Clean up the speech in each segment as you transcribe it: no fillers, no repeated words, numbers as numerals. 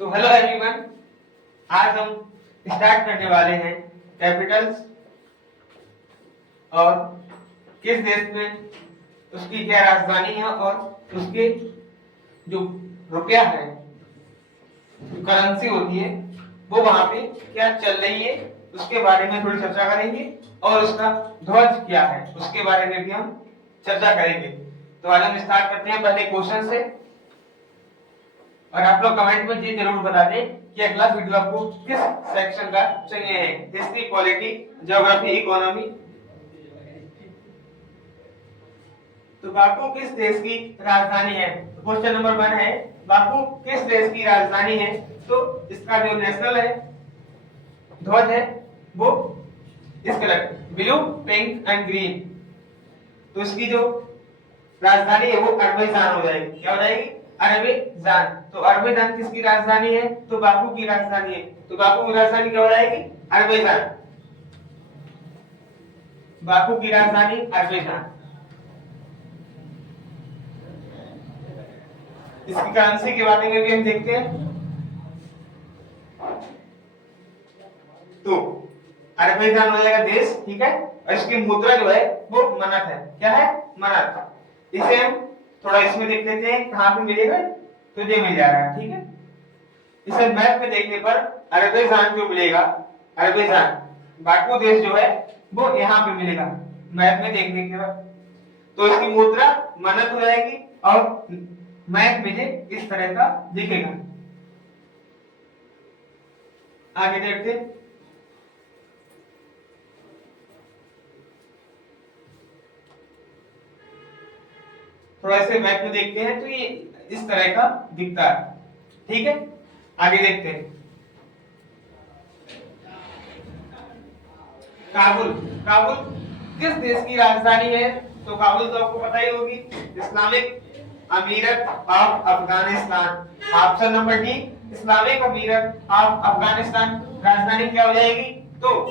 तो hello everyone, आज हम स्टार्ट करने वाले हैं कैपिटल्स और किस देश में उसकी क्या राजधानी है और उसके जो रुपया है, जो करेंसी होती है, वो वहां पे क्या चल रही है उसके बारे में थोड़ी चर्चा करेंगे और उसका ध्वज क्या है उसके बारे में भी हम चर्चा करेंगे। तो आज हम स्टार्ट करते हैं पहले क्वेश्चन से। और आप लोग कमेंट में ये जरूर बता दें कि अगला वीडियो आपको किस सेक्शन का चाहिए है, हिस्ट्री, पॉलिटी, ज्योग्राफी, इकोनॉमी। तो बाकू किस देश की राजधानी है? क्वेश्चन नंबर 1 है, बाकू किस देश की राजधानी है? तो इसका जो नेशनल है ध्वज है वो इस colour blue, pink and green. तो इसकी जो राजधानी है वो अरबैजान हो जाएगी। क्या हो जाएगी? अरबैजान। तो अरबैजान किसकी राजधानी है? तो बाकू की राजधानी है। तो बाकू की राजधानी क्या हो जाएगी? अरबैजान। बाकू की राजधानी अरबैजान। इसकी करेंसी के बारे में भी हम देखते हैं। तो अरबैजान हो जाएगा देश, ठीक है। और इसकी मुद्रा जो है वो मनत है। क्या है? मनत। इसे हम थोड़ा इसमें देख लेते हैं कहां पे मिलेगा। तो ये मिल जा रहा है, ठीक है। इसे मैप में देखने पर अरबैजान जो मिलेगा, अरबैजान बाकू देश जो है वो यहाँ पे मिलेगा मैप में देखने के बाद। तो इसकी मुद्रा मनत हो जाएगी और मैप में इस तरह का दिखेगा। आगे देखते हैं। थोड़ा से मैप में देखते हैं तो ये इस तरह का दिखता है, ठीक है। आगे देखते हैं। काबुल, काबुल किस देश की राजधानी है? तो काबुल तो आपको पता ही होगी, Islamic Emirate of Afghanistan. Option number D, Islamic Emirate of Afghanistan. राजधानी क्या हो जाएगी? तो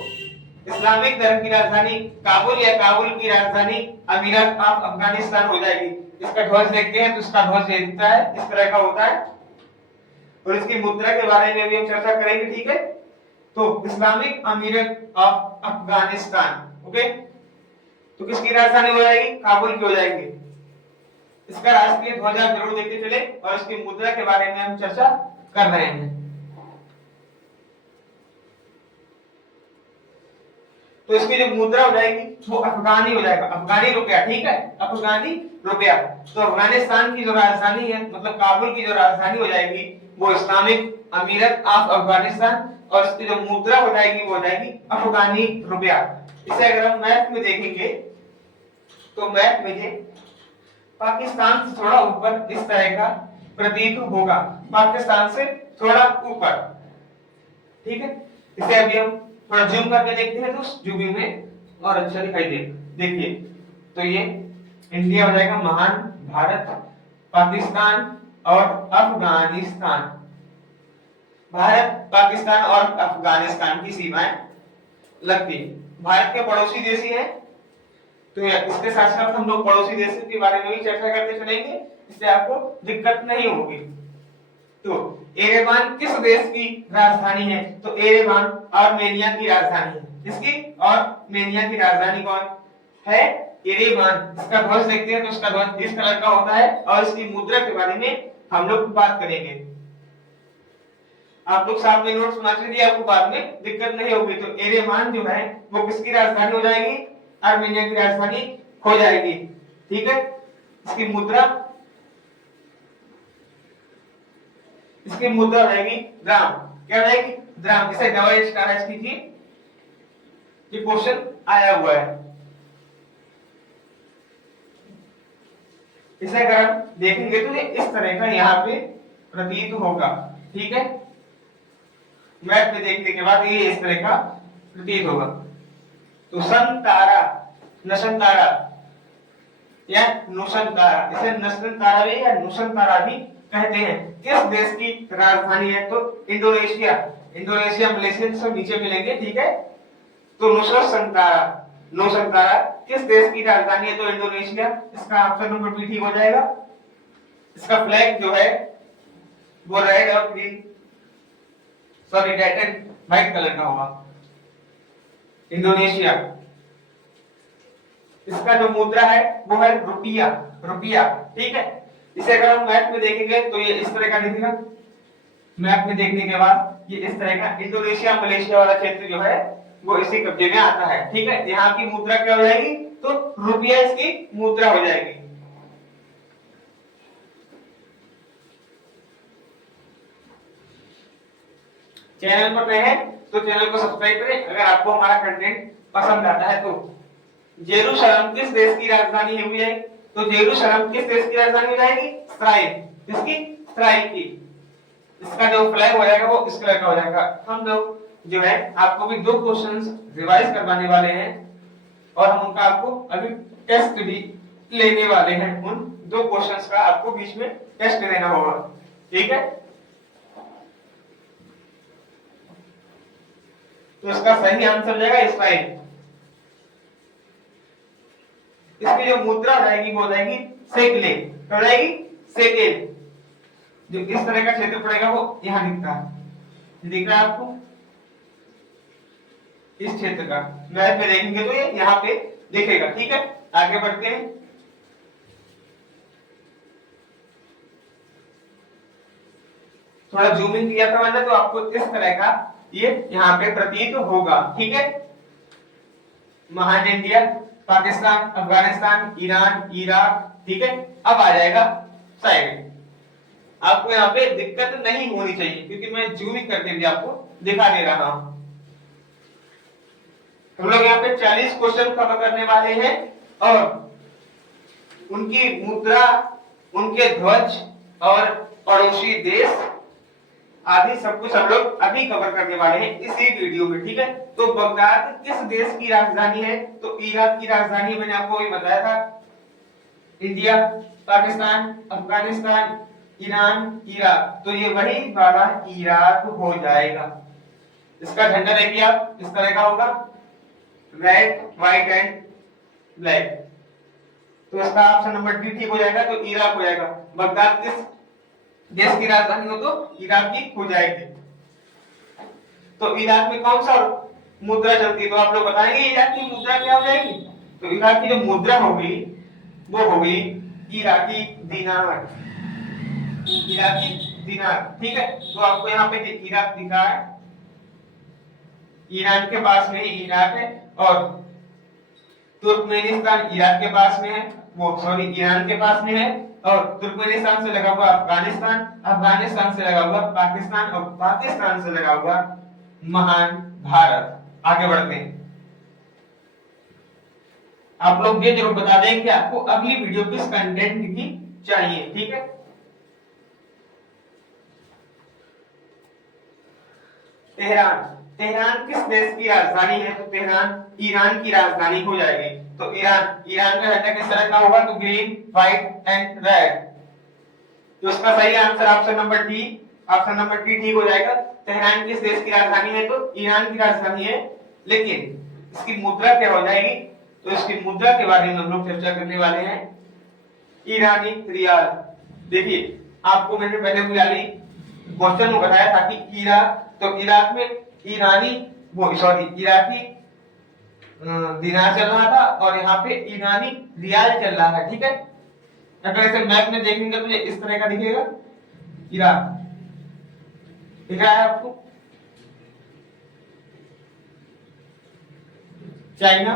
इस्लामिक धर्म की राजधानी काबुल या काबुल की राजधानी अमीरत ऑफ अफगानिस्तान हो जाएगी। इसका ध्वज देखते हैं तो इसका ध्वज ये दिखता है, इस तरह का होता है। और इसकी मुद्रा के बारे में भी हम चर्चा करेंगे, ठीक है। तो Islamic Emirate of Afghanistan, okay. तो किसकी राजधानी हो जाएगी? काबुल की हो जाएगी। इसका राष्ट्रीय ध्वज जरूर देखते चले और इसकी मुद्रा के बारे में हम चर्चा कर रहे हैं। तो इसकी जो मुद्रा हो जाएगी वो अफगानी हो जाएगा, अफगानी रुपया, ठीक है, अफगानी रुपया। तो अफगानिस्तान की जो राजधानी है, मतलब काबुल की जो राजधानी हो जाएगी वो इस्लामिक अमीरत ऑफ अफगानिस्तान और इसकी जो मुद्रा हो जाएगी वो हो जाएगी अफगानी रुपया। इसे अगर हम मैप में देखेंगे तो मैप में पाकिस्तान से थोड़ा ऊपर इस तरह का प्रतीत होगा, पाकिस्तान से थोड़ा ऊपर, ठीक है। इसे अभी हम थोड़ा जूम करके देखते हैं तो जूमिंग में और अच्छा दिखाई दे। देखिए तो ये इंडिया हो जाएगा, महान भारत, पाकिस्तान और अफगानिस्तान। भारत, पाकिस्तान और अफगानिस्तान की सीमाएं लगती है। भारत के पड़ोसी देश ही है, तो इसके साथ साथ हम लोग पड़ोसी देशों के बारे में भी चर्चा करते चलेंगे, इससे आपको दिक्कत नहीं होगी। तो एरेवान किस देश की राजधानी है? तो एरेवान आर्मेनिया की राजधानी है। किसकी? आर्मेनिया की राजधानी कौन है? एरेवान। इसका ध्वज देखते हैं तो इसका ध्वज इस कलर का होता है और इसकी मुद्रा के बारे में हम लोग बात करेंगे। आप लोग साथ में नोट्स बना लीजिए, आपको बाद में दिक्कत नहीं होगी। तो एरेवान जो है वो किसकी राजधानी हो जाएगी? आर्मेनिया की राजधानी हो जाएगी, ठीक है। इसकी मुद्रा रहेगी द्राम। क्या रहेगी? द्राम। इसे डबल स्टार एच कीजिए, ये क्वेश्चन आया हुआ है। इसे अगर हम देखेंगे तो ये इस तरह का यहाँ पे प्रतीत होगा, ठीक है। मैप में देखने के बाद ये इस तरह का प्रतीत होगा। तो संतारा, नशनतारा या नुसंतारा, इसे नशनतारा भी या नुसंतारा भी कहते हैं। किस देश की राजधानी है? तो इंडोनेशिया, इंडोनेशिया, मलेशिया सब नीचे मिलेंगे, ठीक है। तो नुसंतारा, नुसंतारा किस देश की राजधानी है? तो इंडोनेशिया। इसका ऑप्शन नंबर बी ठीक हो जाएगा। इसका फ्लैग जो है वो रेड और green sorry red and white colour का होगा। इंडोनेशिया, इसका जो मुद्रा है वो है रुपया, रुपया, ठीक है। इसे अगर हम मैप में देखेंगे तो ये इस तरह का दिखेगा। मैप में देखने के बाद ये इस तरह का इंडोनेशिया मलेशिया वाला क्षेत्र जो है वो इसी कब्जे में आता है, ठीक है। यहाँ की मुद्रा क्या हो जाएगी, तो रुपया इसकी मुद्रा हो जाएगी। चैनल पर नए हैं तो चैनल को सब्सक्राइब करें अगर आपको हमारा कंटेंट पसंद आता है तो। जेरूशलम किस देश की राजधानी हुई है, तो जेरूशलम किस देश की राजधानी हो जाएगी, इस्राइल, किसकी, इस्राइल की। इसका जो फ्लैग हो जाएगा वो इस कलर का हो जाएगा। हम लोग जो है आपको भी 2 क्वेश्चंस रिवाइज करवाने वाले हैं और हम उनका आपको अभी टेस्ट भी लेने वाले हैं। उन 2 क्वेश्चंस का आपको बीच में टेस्ट लेना होगा, ठीक है। तो इसका सही आंसर हो जाएगा इस्राइल। इसकी जो मुद्रा रहेगी वो रहेगी सेकले, क्या रहेगी, सेकेल। जो इस तरह का क्षेत्र पड़ेगा वो यहां दिखता है, दिख रहा है आपको, इस क्षेत्र का मैप में देखेंगे तो ये यहाँ पे दिखेगा, ठीक है। आगे बढ़ते हैं। थोड़ा जूम इन किया था मैंने तो आपको इस तरह का ये यहाँ पे प्रतीत होगा, ठीक है। महान India, Pakistan, Afghanistan, Iran, Iraq, ठीक है। अब आ जाएगा साइड। आपको यहाँ पे दिक्कत नहीं होनी चाहिए क्योंकि मैं जूम इन करके भी आपको दिखा दे रहा हूं। हम लोग यहाँ पे 40 क्वेश्चन कवर करने वाले हैं और उनकी मुद्रा, उनके ध्वज और पड़ोसी देश आदि सब कुछ हम लोग अभी कवर करने वाले हैं इसी वीडियो में, ठीक है। तो बगदाद किस देश की राजधानी है, तो इराक की राजधानी मैंने आपको अभी बताया था। India, Pakistan, Afghanistan, Iran, Iraq, तो ये वही वाला इराक हो जाएगा। इसका झंडा देखिए आप, इस तरह का होगा, रेड, व्हाइट एंड ब्लैक। तो इसका ऑप्शन नंबर डी ठीक हो जाएगा, तो इराक हो जाएगा। बगदाद किस देश की राजधानी हो, तो इराक की हो जाएगी। तो इराक में कौन सा मुद्रा चलती है, तो आप लोग बताएंगे इराक की मुद्रा क्या हो जाएगी। तो इराक की जो मुद्रा होगी वो होगी इराकी दिनार, इराकी दिनार, ठीक है। तो आपको यहाँ पे इराक दिखा है, ईरान के पास में इराक है और तुर्कमेनिस्तान इराक के पास में है, वो सॉरी ईरान के पास में है, और तुर्कमेनिस्तान से लगा हुआ अफगानिस्तान, अफगानिस्तान से लगा हुआ पाकिस्तान और पाकिस्तान से लगा हुआ महान भारत। आगे बढ़ते हैं। आप लोग ये जरूर बता दें कि आपको अगली वीडियो किस कंटेंट की चाहिए, ठीक है। तेहरान, तेहरान किस देश की राजधानी है, तो तेहरान ईरान की राजधानी हो जाएगी। तो ईरान, ईरान का झंडा किस तरह का होगा, तो ग्रीन, व्हाइट एंड रेड। तो इसका सही answer option number D, option number D ठीक हो जाएगा। तेहरान किस देश की राजधानी है, तो ईरान की राजधानी है, लेकिन इसकी मुद्रा क्या हो जाएगी, तो इसकी मुद्रा के बारे में हम लोग चर्चा करने वाले हैं। ईरानी रियाल। देखिए आपको मैंने पहले क्वेश्चन में बताया था कि इराक, तो इराक में ईरानी वो सॉरी इराकी दिनार चल रहा था और यहाँ पे ईरानी रियाल चल रहा है, ठीक है। अगर ऐसे मैप में देखेंगे तो ये इस तरह का दिखेगा, इराक दिख रहा है आपको, China,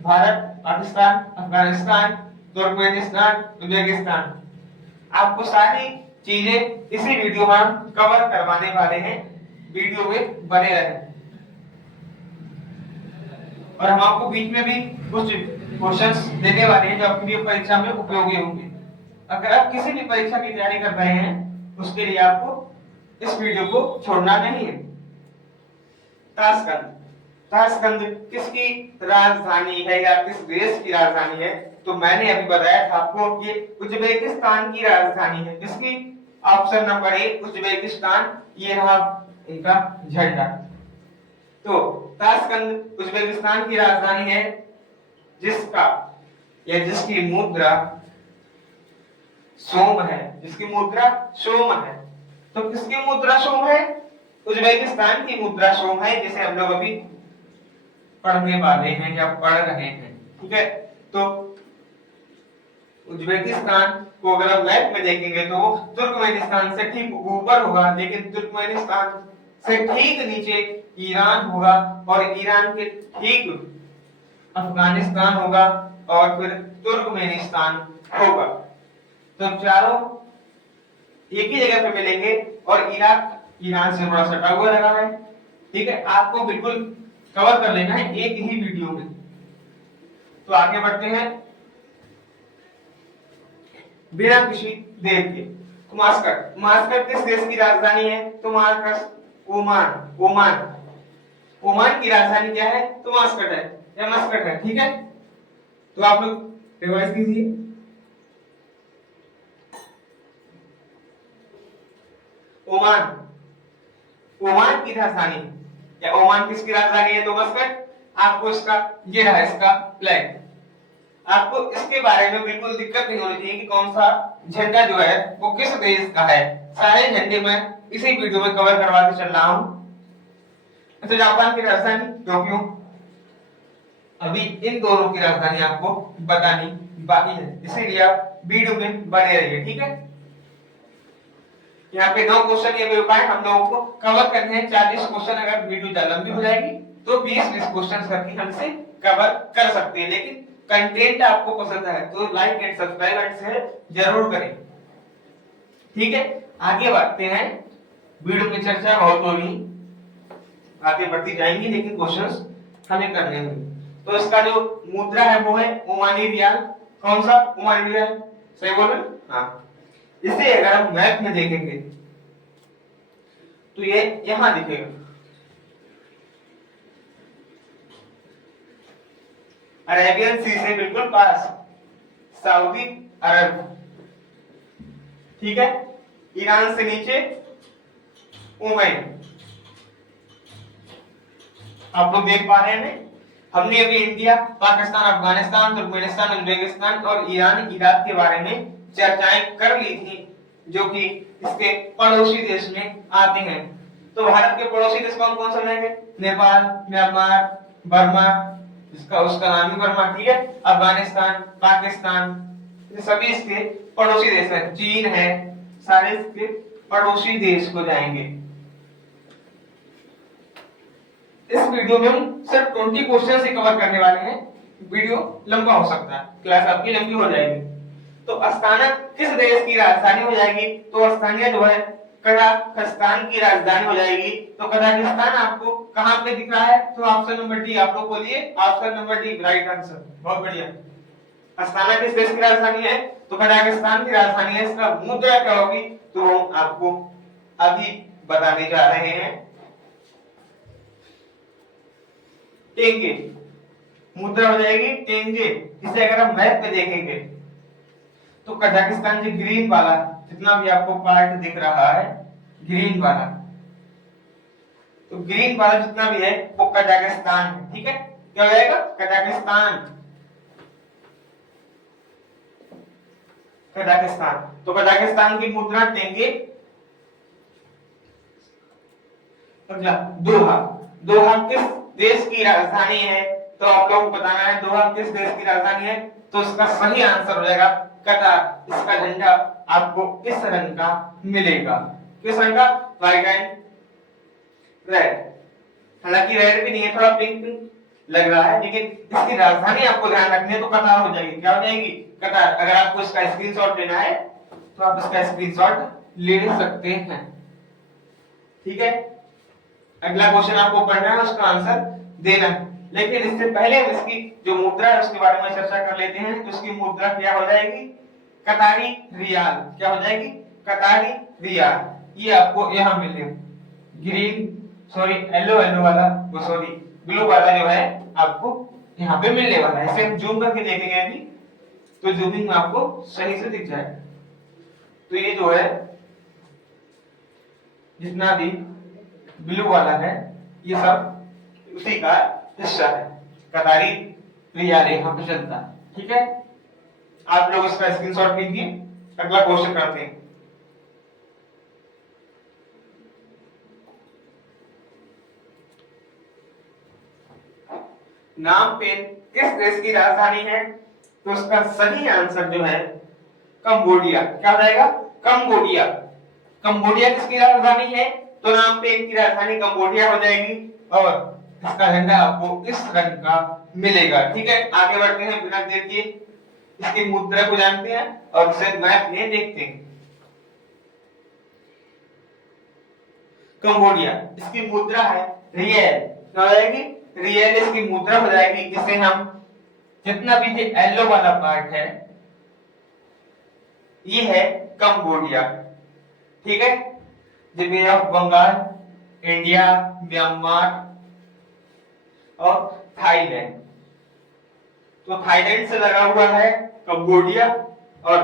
Bharat, Pakistan, Afghanistan, Turkmenistan, Uzbekistan. आपको सारी चीजें इसी वीडियो में हम कवर करवाने वाले हैं, वीडियो में बने रहें। और हम आपको बीच में भी कुछ क्वेश्चंस देने वाले हैं जो आपकी परीक्षा में उपयोगी होंगे। अगर आप किसी भी परीक्षा की तैयारी कर रहे हैं उसके लिए आपको इस वीडियो को छोड़ना नहीं है। ताशकंद, ताशकंद किसकी राजधानी है या किस देश की राजधानी है, तो मैंने अभी बताया था आपको ये उज्बेकिस्तान की राजधानी है। किसकी, ऑप्शन नंबर ए उज्बेकिस्तान। ये रहा इनका झंडा। तो ताशकंद उज्बेकिस्तान की राजधानी है जिसका या जिसकी मुद्रा सोम है, जिसकी मुद्रा सोम है। तो किसकी मुद्रा सोम है, उज्बेकिस्तान की मुद्रा सोम है, जिसे हम लोग अभी पढ़ने वाले हैं या पढ़ रहे हैं। ठीक है, तो उज्बेकिस्तान को अगर हम मैप में देखेंगे तो वो तुर्कमेनिस्तान से ठीक ऊपर होगा, लेकिन तुर्कमेनिस्तान से ठीक नीचे ईरान होगा, और ईरान के ठीक अफगानिस्तान होगा, और फिर तुर्कमेनिस्तान होगा। तो चारों एक ही जगह पे मिलेंगे, और इराक ईरान से थोड़ा सटा हुआ लगा है। ठीक है, आपको बिल्कुल कवर कर लेना है एक ही वीडियो में। तो आगे बढ़ते हैं। बिना किसी देर के मास्कट, मास्कट किस देश की राजधानी है? तो मास्कट ओमान, ओमान, ओमान की राजधानी क्या है? तो मास्कट है या मस्कट है। ठीक है, तो आप लोग रिवाइज कीजिए। ओमान, ओमान की राजधानी या ओमान किसकी राजधानी है? तो मस्कट। आपको इसका ये रहा इसका फ्लैग। आपको इसके बारे में बिल्कुल दिक्कत नहीं होनी चाहिए कि कौन सा झंडा जो है वो किस देश का है। सारे झंडे मैं इसी वीडियो में कवर करवा के चल रहा हूं। तो जापान की राजधानी टोक्यो। अभी इन दोनों की राजधानी आपको बतानी बाकी है, इसीलिए आप वीडियो में बने रहिए। ठीक है, यहाँ पे 9 क्वेश्चन ये भी उपाय हम लोगों को कवर करने हैं। 40 क्वेश्चन अगर वीडियो ज्यादा लंबी हो जाएगी तो 20-20 क्वेश्चन करके हमसे कवर कर सकते हैं, लेकिन कंटेंट आपको पसंद है तो like and subscribe and share जरूर करें। ठीक है, आगे बढ़ते हैं। वीडियो की चर्चा बहुत होगी, आगे बढ़ती जाएंगी, लेकिन क्वेश्चंस हमें करने होंगे। तो इसका जो मुद्रा है वो है ओमानी रियाल। कौन सा? ओमानी रियाल। सही बोल रहे? हाँ। इसे अगर हम मैप में देखेंगे तो ये यहां दिखेगा, अरेबियन सी से बिल्कुल पास, सऊदी अरब। ठीक है, ईरान से नीचे ओमान। आप लोग देख पा रहे हैं। हमने अभी India, Pakistan, Afghanistan, Turkmenistan, Uzbekistan और ईरान, इराक के बारे में चर्चाएं कर ली थी, जो कि इसके पड़ोसी देश में आते हैं। तो भारत के पड़ोसी देश कौन कौन से रहेंगे? नेपाल, म्यांमार, बर्मा, इसका उसका नाम ही बर्मा। ठीक है, अफगानिस्तान, पाकिस्तान, ये सभी इसके पड़ोसी देश हैं। चीन है, सारे इसके पड़ोसी देश को जाएंगे। इस वीडियो में हम सिर्फ 20 क्वेश्चन ही कवर करने वाले हैं। वीडियो लंबा हो सकता है, क्लास आपकी लंबी हो जाएगी। तो अस्ताना किस देश की राजधानी हो जाएगी? तो अस्ताना जो है कजाकिस्तान की राजधानी हो जाएगी। तो कजाकिस्तान आपको कहां पे दिख रहा है? तो ऑप्शन नंबर डी आप लोग बोलिए। Option number D right answer, बहुत बढ़िया। अस्ताना किस देश की राजधानी है? तो कजाकिस्तान की राजधानी है। इसका मुद्रा क्या होगी? तो आपको अभी बताने जा रहे हैं। टेंगे, मुद्रा हो जाएगी टेंगे। इसे अगर हम मैप पे देखेंगे तो कजाकिस्तान जो ग्रीन वाला जितना भी आपको पार्ट दिख रहा है, ग्रीन वाला, तो ग्रीन वाला जितना भी है वो कजाकिस्तान है। ठीक है, क्या हो जाएगा? Kazakhstan, Kazakhstan. तो कजाकिस्तान की मुद्रा टेंगे। अगला दोहा, दोहा किस देश की राजधानी है? तो आप लोगों को बताना है दोहा किस देश की राजधानी है। तो इसका सही आंसर हो जाएगा कतार। इसका झंडा आपको इस रंग का मिलेगा। किस रंग का? White and red. हालांकि रेड भी नहीं है, थोड़ा पिंक पिंक लग रहा है, लेकिन इसकी राजधानी आपको ध्यान रखनी है तो कतार हो जाएगी। क्या हो जाएगी? कतार। अगर आपको इसका स्क्रीनशॉट लेना है तो आप इसका स्क्रीनशॉट ले सकते हैं। ठीक है, अगला क्वेश्चन आपको पढ़ना है, उसका आंसर देना है। लेकिन इससे पहले हम इसकी जो मुद्रा है उसके बारे में चर्चा कर लेते हैं। तो इसकी मुद्रा क्या हो जाएगी? कतारी रियाल। क्या हो जाएगी? कतारी रियाल। ये आपको यहाँ मिलेगा। ग्रीन सॉरी येलो, येलो वाला वो सॉरी ब्लू वाला जो है आपको यहाँ पे मिलने वाला है। इसे हम जूम करके देखेंगे अभी तो जूमिंग में आपको सही से दिख जाएगा। तो ये जो है जितना भी ब्लू वाला है ये सब उसी का हिस्सा है। कतारी रियाल यहाँ पे चलता है। ठीक है, आप लोग इसका स्क्रीनशॉट लीजिए। अगला क्वेश्चन करते हैं। नामपेन किस देश की राजधानी है? तो उसका सही आंसर जो है कंबोडिया। क्या हो जाएगा? कंबोडिया। कंबोडिया किसकी राजधानी है? तो नामपेन की राजधानी कंबोडिया हो जाएगी। और इसका झंडा आपको इस रंग का मिलेगा। ठीक है, आगे बढ़ते हैं बिना देर किए, इसकी मुद्रा को जानते हैं और उसे मैप में देखते हैं। कंबोडिया, इसकी मुद्रा है रियल। क्या हो जाएगी? रियल इसकी मुद्रा हो जाएगी। इसे हम जितना भी ये येलो वाला पार्ट है ये है कंबोडिया। ठीक है, the Bay of Bengal, India, Myanmar और थाईलैंड। तो थाईलैंड से लगा हुआ है कंबोडिया और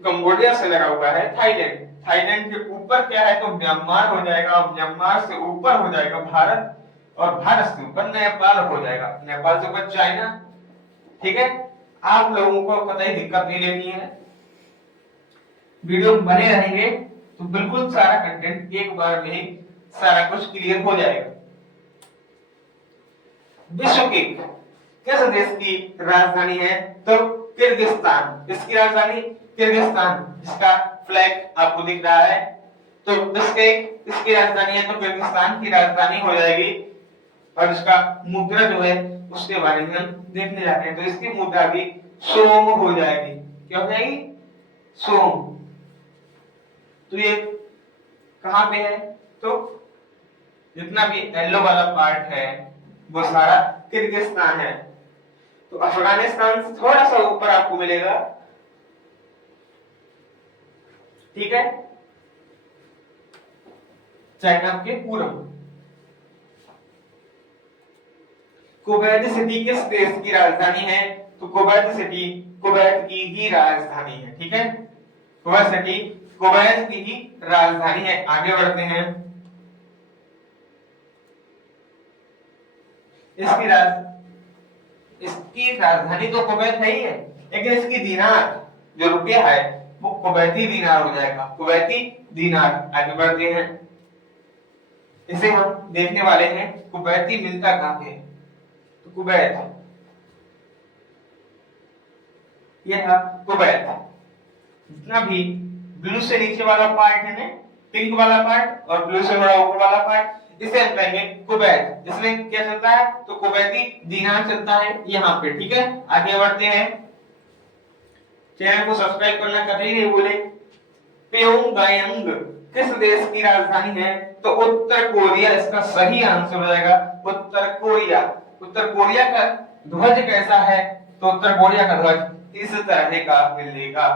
कंबोडिया से लगा हुआ है थाईलैंड। थाईलैंड के ऊपर क्या है? तो म्यांमार हो जाएगा, और म्यांमार से ऊपर हो जाएगा भारत, और भारत से ऊपर नेपाल हो जाएगा, नेपाल से ऊपर चाइना। ठीक है, आप लोगों को कतई दिक्कत नहीं लेनी है, वीडियो बने रहेंगे तो बिल्कुल सारा कंटेंट एक बार में ही सारा कुछ क्लियर हो जाएगा। विश्व की किस देश की राजधानी है? तो किर्गिस्तान। इसकी राजधानी किर्गिस्तान। इसका फ्लैग आपको दिख रहा है। तो इसकी राजधानी है तो किर्गिस्तान की राजधानी हो जाएगी। और इसका मुद्रा जो है उसके बारे में हम देखने जा रहे हैं। तो इसकी मुद्रा भी सोम हो जाएगी। क्या हो जाएगी? सोम। तो ये कहां पे है? तो जितना भी येलो वाला पार्ट है वो सारा किर्गिस्तान है। तो अफगानिस्तान से थोड़ा सा ऊपर आपको मिलेगा। ठीक है, चाइना के पूर्व। कुवैत सिटी किस देश की राजधानी है? तो कुवैत सिटी कुवैत की ही राजधानी है। ठीक है, कुवैत सिटी कुवैत की ही राजधानी है। आगे बढ़ते हैं, इसकी राजधानी तो कुवैत है ही है, लेकिन इसकी दीनार जो रुपया है वो कुवैती दीनार हो जाएगा, कुवैती दीनार। आगे बढ़ते हैं, इसे हम देखने वाले हैं कुवैती मिलता कहां पे? तो कुवैत, यह है कुवैत। जितना भी ब्लू से नीचे वाला पार्ट है ना, पिंक वाला पार्ट और ब्लू से बड़ा ऊपर वाला पार्ट, इसे हम कहेंगे कुवैत। इसमें क्या चलता है? तो कुवैती दीनार चलता है यहाँ पे। ठीक है, आगे बढ़ते हैं, चैनल को सब्सक्राइब करना कभी नहीं भूले। प्योंगयांग किस देश की राजधानी है? तो उत्तर कोरिया इसका सही आंसर हो जाएगा। उत्तर कोरिया। उत्तर कोरिया का ध्वज कैसा है? तो उत्तर कोरिया का ध्वज इस तरह का मिलेगा।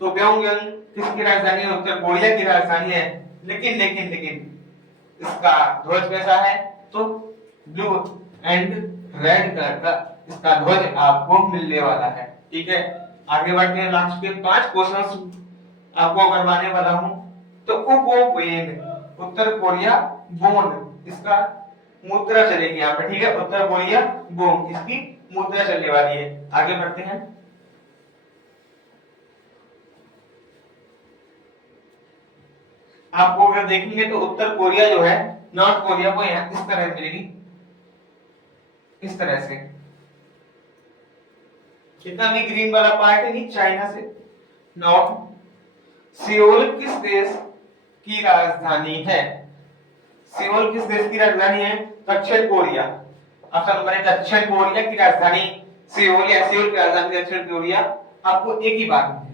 तो प्योंगयांग किसकी राजधानी है? उत्तर कोरिया की राजधानी है। लेकिन लेकिन लेकिन इसका ध्वज कैसा है? तो ब्लू एंड रेड कलर का इसका ध्वज आपको मिलने वाला है। ठीक है, आगे बढ़ते हैं, लास्ट के 5 क्वेश्चंस आपको करवाने वाला हूं। तो उगोवेन उत्तर कोरिया बोन, इसका मुद्रा चलेगी यहाँ पे। ठीक है, उत्तर कोरिया बोन इसकी मुद्रा चलने वाली है। आगे बढ़ते हैं, आपको अगर देखेंगे तो उत्तर कोरिया जो है नॉर्थ कोरिया को यहाँ इस तरह मिलेगी, इस तरह से। कितना भी ग्रीन वाला पार्ट है नहीं, चाइना से नॉर्थ। सियोल किस देश की राजधानी है? सियोल किस देश की राजधानी है? दक्षिण कोरिया। ऑप्शन नंबर 1 दक्षिण कोरिया की राजधानी सियोल या सियोल की राजधानी दक्षिण कोरिया। आपको एक ही बात,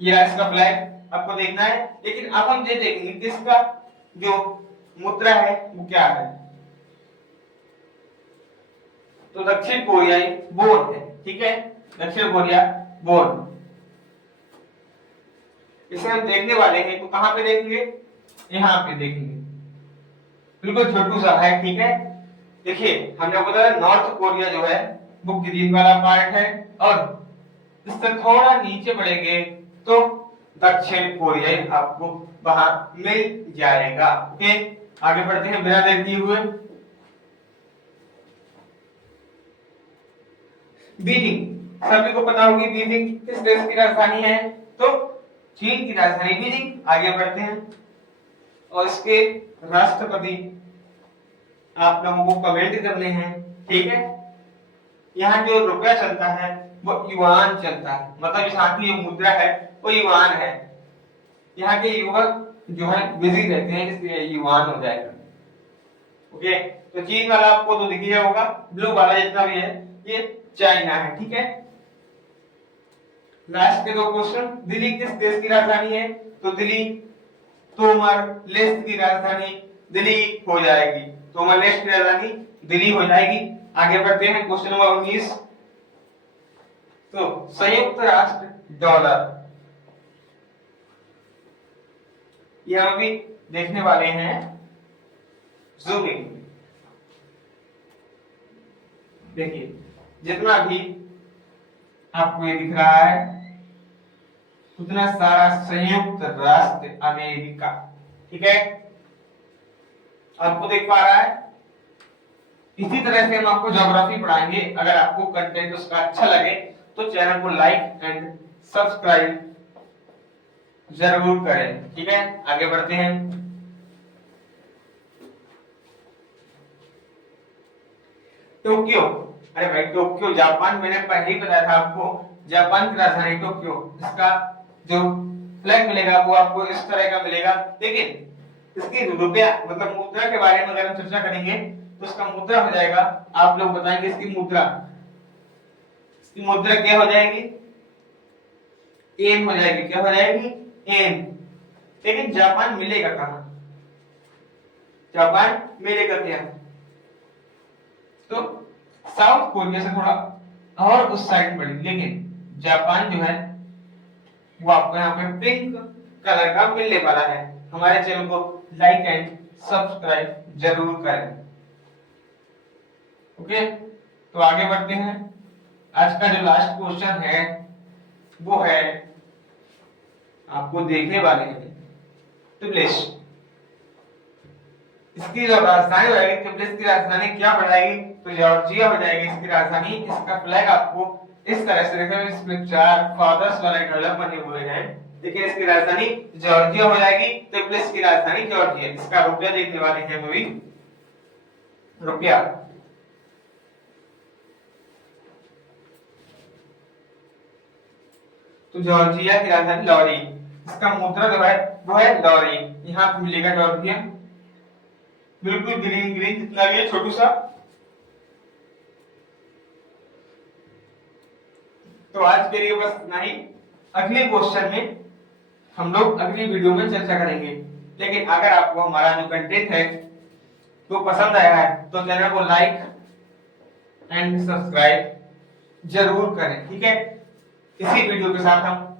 ये इसका फ्लैग आपको देखना है, लेकिन अब हम ये देखेंगे कि इसका जो मुद्रा है वो क्या है। तो दक्षिण कोरियाई बोन है। ठीक है, दक्षिण कोरिया बोन, इसे हम देखने वाले हैं। तो कहां पे देखेंगे? यहाँ पे देखेंगे, बिल्कुल छोटू सा है। ठीक है, देखिए हमने बताया नॉर्थ कोरिया जो है वो ग्रीन वाला पार्ट है, और इससे थोड़ा नीचे बढ़ेंगे तो दक्षिण कोरिया आपको वहां मिल जाएगा। ओके, आगे बढ़ते हैं बिना देर किए हुए। बीजिंग, सभी को पता होगी बीजिंग किस देश की राजधानी है? तो चीन की राजधानी बीजिंग। आगे बढ़ते हैं, और इसके राष्ट्रपति आप लोगों को कमेंट करने हैं, ठीक है। यहाँ जो रुपया चलता है वो युआन चलता है, मतलब यहाँ की जो मुद्रा है वो युआन है। यहाँ के युवक जो है बिजी रहते हैं, इसलिए युआन हो जाएगा। ओके, तो चीन वाला आपको तो दिख गया होगा, ब्लू वाला जितना भी है ये चाइना है, ठीक है। लास्ट के दो क्वेश्चन, दिल्ली किस देश की राजधानी है? तो दिल्ली तोमर लेस्ट की राजधानी दिल्ली हो जाएगी, तोमर लेस्ट की राजधानी दिल्ली हो जाएगी। आगे बढ़ते हैं क्वेश्चन नंबर 19। तो संयुक्त राष्ट्र डॉलर, यह भी देखने वाले हैं जूमिंग। देखिए जितना भी आपको ये दिख रहा है उतना सारा संयुक्त राष्ट्र अमेरिका, ठीक है, आपको देख पा रहा है। इसी तरह से हम आपको ज्योग्राफी पढ़ाएंगे। अगर आपको कंटेंट उसका अच्छा लगे तो चैनल को लाइक एंड सब्सक्राइब जरूर करें, ठीक है। आगे बढ़ते हैं। टोक्यो, अरे भाई टोक्यो जापान, मैंने पहले ही बताया था आपको, जापान की राजधानी टोक्यो। इसका जो फ्लैग मिलेगा वो आपको इस तरह का मिलेगा, लेकिन इसकी रुपया मतलब मुद्रा के बारे में अगर हम चर्चा करेंगे तो इसका मुद्रा हो जाएगा, आप लोग बताएंगे इसकी मुद्रा क्या हो जाएगी? एन हो जाएगी। क्या हो जाएगी? एन। लेकिन जापान मिलेगा कहां? जापान मिलेगा क्या? तो साउथ कोरिया से थोड़ा और उस साइड पड़ी, लेकिन जापान जो है वो आपको यहाँ पे पिंक कलर का मिलने वाला है। हमारे चैनल को लाइक एंड सब्सक्राइब जरूर करें, ओके। तो आगे बढ़ते हैं। आज का जो लास्ट क्वेश्चन है वो है, आपको देखने वाले हैं ट्रिप्लिस। इसकी जो राजधानी हो जाएगी, ट्रिप्लिस की राजधानी क्या हो जाएगी? तो जॉर्जिया हो जाएगी इसकी राजधानी। इसका फ्लैग आपको इस तरह से देखो, इसमें 4 फादर्स वाले डॉलर बने हुए हैं, लेकिन इसकी राजधानी जॉर्जिया हो जाएगी। ट्रिप्लिस की राजधानी जॉर्जिया। इसका रुपया देखने वाले हैं अभी, रुपया तो जॉर्जिया की राजधानी लॉरी। इसका मुद्रा जो है वो है लॉरी। यहाँ पे मिलेगा जॉर्जिया, बिल्कुल ग्रीन ग्रीन जितना भी है छोटू सा। तो आज के लिए बस इतना ही। अगले क्वेश्चन में हम लोग अगली वीडियो में चर्चा करेंगे। लेकिन अगर आपको हमारा जो कंटेंट है तो पसंद आया है तो चैनल को लाइक एंड सब्सक्राइब जरूर करें, ठीक है। इसी वीडियो के साथ हम